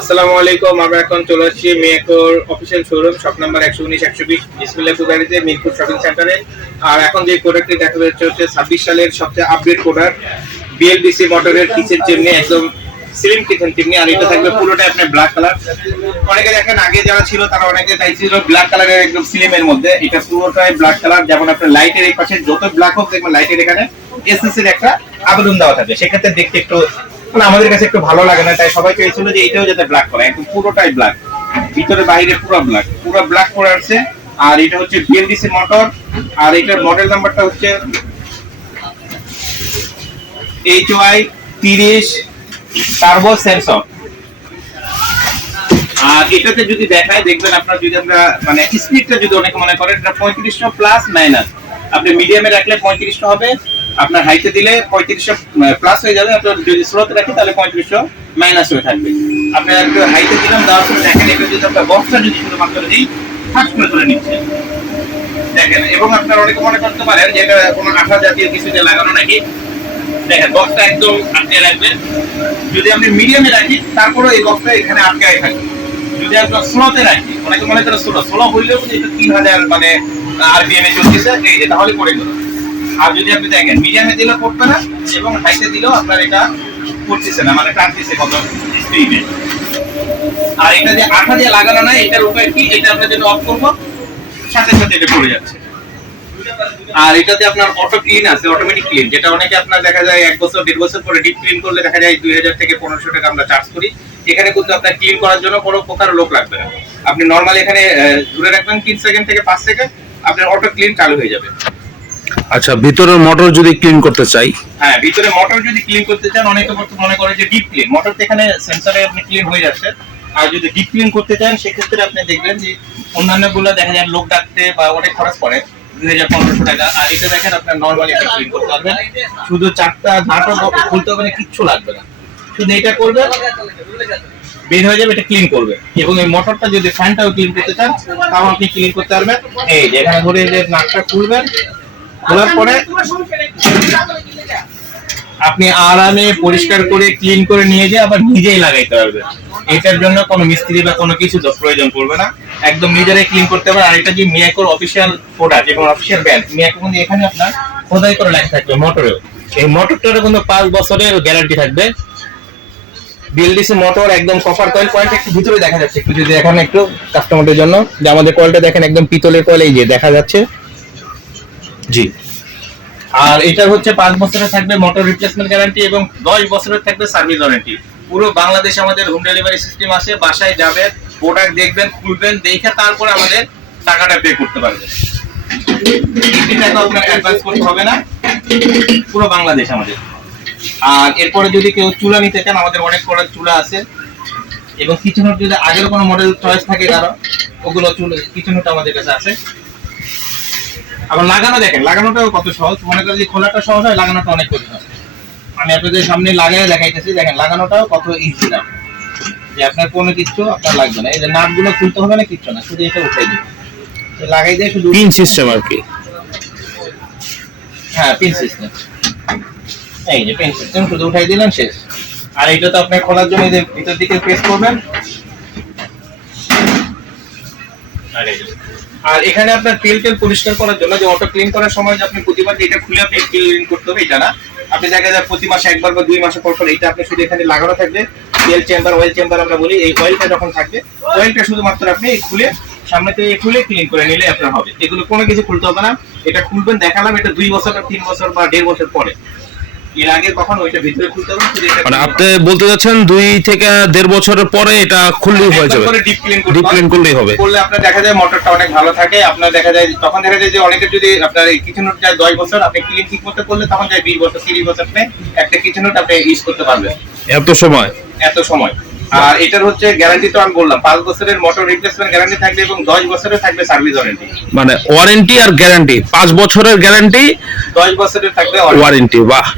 আসসালামু আলাইকুম। আমরা এখন চলে আসছি মিয়াকোর অফিসিয়াল শোরুম, শপ নাম্বার 119 120 বিসমিল্লাহপুর বাড়িতে মিরপুর শপিং সেন্টারে। আর এখন যে প্রোডাক্টটি দেখা যাচ্ছে হচ্ছে 26 সালের সবচেয়ে আপডেট প্রোডাক্ট, বিএলডিসি মোটরের কিচেন চিমনি, একদম স্লিম কিচেন চিমনি। আর এটা থাকবে পুরোটাই আপনার ব্ল্যাক কালার। অনেকে দেখেন আগে যারা ছিল তারা অনেকে চাইছিল ব্ল্যাক কালারের একদম স্লিমের মধ্যে, এটা পুরোটাই ব্ল্যাক কালার। যেমন আপনার লাইটের এই পাশে যত ব্ল্যাক হোক দেখবেন লাইটের এখানে এসএসের একটা আবেদন দেওয়া থাকে, সেক্ষেত্রে দেখতে একটু আমাদের কাছে একটু ভালো লাগে না, তাই সবাই চাইছিল যে এটাও যাতে ব্ল্যাক করে, একদম পুরোটাই ব্ল্যাক, ভিতরে বাইরে পুরো ব্ল্যাক করে আসছে। আর এটা হচ্ছে বিএলডিসি মোটর, আর এটার মডেল নাম্বারটা হচ্ছে HY 30 টার্বো সেন্সর। আর এটাতে যদি দেখায় দেখবেন আপনার, যদি আমরা মানে স্পিডটা যদি অনেকে মনে করেন এটা 3500 প্লাস মাইনাস, আপনি মিডিয়ামে রাখলে 3500 হবে, আপনার হাইতে দিলে 3500 প্লাস হয়ে যাবে, আপনার যদি স্লোতে রাখি তাহলে 3500 মাইনাস হয়ে থাকবে। আপনি একটু হাইতে দিলাম, দেওয়ার সময় দেখেন এটা যদি আপনার বক্সটা যদি শুধুমাত্র দিই ফাস্ট করে নিচ্ছে দেখেন। এবং আপনার অনেকে মনে করতে পারেন যে এটা কোনো আঠা জাতীয় কিছুতে লাগানো নাকি, দেখেন বক্সটা একদম আটকে রাখবেন। যদি আপনি মিডিয়ামে রাখি তারপরে এই বক্সটা এখানে আটকায় থাকবে। যদি আপনার স্লোতে রাখি, অনেকে মনে করে স্লো হইলেও এটা 3000 মানে আরপিএম এ চলতেছে, এই যে তাহলে করে গেল। আর যদি আপনি দেখেন মিডিয়ামে দিলে পড়বে না, এবং হাইতে দিলেও আপনার এটা পড়তেছে না, মানে টানতেছে কত স্পিডে। আর এটা যে আঠা দিয়ে লাগানো নাই, এটার উপায় কি, এটা আমরা যেটা অফ করব সাথে সাথে এটা পড়ে যাচ্ছে। আর এটাতে আপনার অটো ক্লিন আছে, অটোমেটিক ক্লিন, যেটা অনেকে আপনার দেখা যায় 1 বছর 1.5 বছর পরে ডিপ ক্লিন করলে দেখা যায় 2000 থেকে 1500 টাকা আমরা চার্জ করি। এখানে কিন্তু আপনার ক্লিন করার জন্য কোনো প্রকার লোক লাগবে না, আপনি নরমালি এখানে ধরে রাখবেন 3 সেকেন্ড থেকে 5 সেকেন্ড, আপনার অটো ক্লিন চালু হয়ে যাবে। আচ্ছা, ভিতরের মোটর যদি ক্লিন করতে চাই? হ্যাঁ, ভিতরে মোটর যদি ক্লিন করতে চান, অনেকে মনে করে যে ডিপ ক্লিন, মোটর তো এখানে সেন্সরে আপনি ক্লিন হয়ে যাচ্ছে। আর যদি ডিপ ক্লিন করতে চান সেক্ষেত্রে আপনি দেখবেন যে অন্যান্যগুলো দেখা যায় লোক ডাকতে বা অনেক খরচ পড়ে 2000-1500 টাকা। আর এটা দেখেন আপনার নরমালি এটা ক্লিন করতে পারবেন, শুধু 4টা নাটও খুলতে হবে না, কিচ্ছু লাগবে না, শুধু এটা করবে বের হয়ে যাবে, এটা ক্লিন করবে। এবং এই মোটরটা যদি ফ্যানটাও ক্লিন করতে চান তাও আপনি ক্লিন করতে পারবেন। এই যে এখানে ধরে যে নাটটা খুলবেন, খোলার পরে আপনি আরামে পরিষ্কার করে ক্লিন করে নিয়ে গিয়ে আবার নিজেই লাগাইতে পারবেন। এটার জন্য কোনো মিস্ত্রি বা কোনো কিছু প্রয়োজন পড়বে না, একদম নিজেরাই ক্লিন করতে পারবেন। আর এটা যে মিয়াকোর অফিসিয়াল প্রোডাক্ট এবং অফিসিয়াল ব্র্যান্ড মিয়াকো, কিন্তু এখানে আপনার খোদাই করে লেখা থাকবে মোটরেও। এই মোটরটার কিন্তু 5 বছরের গ্যারান্টি থাকবে। বিএলডিসি মোটর, একদম কপার কয়েল, কয়েলটা একটু ভিতরে দেখা যাচ্ছে, একটু যদি এখানে একটু কাস্টমারদের জন্য, যে আমাদের কয়েলটা দেখেন একদম পিতলের কয়েল, এই যে দেখা যাচ্ছে। জি। আর এটা হচ্ছে 5 বছরের থাকবে মোটর রিপ্লেসমেন্ট গ্যারান্টি এবং 10 বছরের থাকবে সার্ভিস ওয়ারেন্টি। পুরো বাংলাদেশে আমাদের হোম ডেলিভারি সিস্টেম আছে, বাসায় যাবেন, প্রোডাক্ট দেখবেন, খুলবেন, দেখে তারপরে আমাদের টাকাটা পে করতে পারবেন। টাকা আপনার অ্যাডভান্স করতে হবে না, পুরো বাংলাদেশ আমাদের। আর এরপরে যদি কেউ চুলা নিতে চান, আমাদের অনেক প্রোডাক্ট চুলা আছে। এবং কিচেনের যদি আগের কোনো মডেল চয়েস থাকে কারো, ওগুলো চুলা কিচেনটা আমাদের কাছে আছে। আবার লাগানো দেখেন, লাগানোটাও কত সহজ, মনে করেন যে খোলাটা সহজ হয়, লাগানোটা অনেক কঠিন হয়। আমি আপনাদের সামনে লাগাই দেখাইতেছি, দেখেন লাগানোটাও কত ইজি না, যে আপনার কোনো কিছু আপনার লাগবে না। এই যে নাটগুলো খুলতে হবে না, কিচ্ছু না, শুধু এটা উঠাই দিবেন, লাগাই দিয়ে শুধু পিন সিস্টেম আর কি। হ্যাঁ, পিন সিস্টেম, এই যে পিন সিস্টেম, শুধু উঠাই দিলেন, শেষ। আর এটা তো আপনি খোলার জন্য যে ভিতর দিকে প্রেস করবেন, আর এখানে আপনার তেল পরিষ্কার করার জন্য, যে অটো ক্লিন করার সময় যে আপনি প্রতিবার এটা খুলে আপনি ক্লিন করতে হবে, এটা না, আপনি দেখা যায় প্রতি মাসে একবার বা 2 মাসে পর পর এটা আপনি শুধু এখানে লাগানো থাকবে। তেল চেম্বার, অয়েল চেম্বার আমরা বলি, এই অয়েলটা যখন থাকবে, অয়েলটা শুধুমাত্র আপনি খুলে সামনে থেকে খুলে ক্লিন করে নিলে আপনার হবে। এগুলো কোনো কিছু খুলতে হবে না, এটা খুলবেন, দেখালাম, এটা 2 বছর বা 3 বছর বা 1.5 বছর পরে, এর আগে কখন ওইটা ভিতরে খুলতে হবে। মানে আপনি বলতে যাচ্ছেন 2 থেকে 1.5 বছরের পরে এটা খুললেই হয়ে যাবে, ডিপ ক্লিন করলেই হবে। করলে আপনার দেখা যায় মোটরটা অনেক ভালো থাকে। আপনার দেখা যায় তখন দেখা যায় যে অনেকের যদি আপনার এই কিচেনটা যায় 10 বছর, আপনি ক্লিন ঠিক করতে করলে তখন যায় 20 বছর 30 বছর আপনি একটা কিচেনটা আপনি ইউজ করতে পারবেন এত সময়। আর এটার হচ্ছে গ্যারান্টি তো আমি বললাম 5 বছরের মোটর রিপ্লেসমেন্ট গ্যারান্টি থাকবে এবং 10 বছরের থাকবে সার্ভিস ওয়ারেন্টি। মানে ওয়ারেন্টি আর গ্যারান্টি, 5 বছরের গ্যারান্টি, 10 বছরের থাকবে ওয়ারেন্টি। বাহ।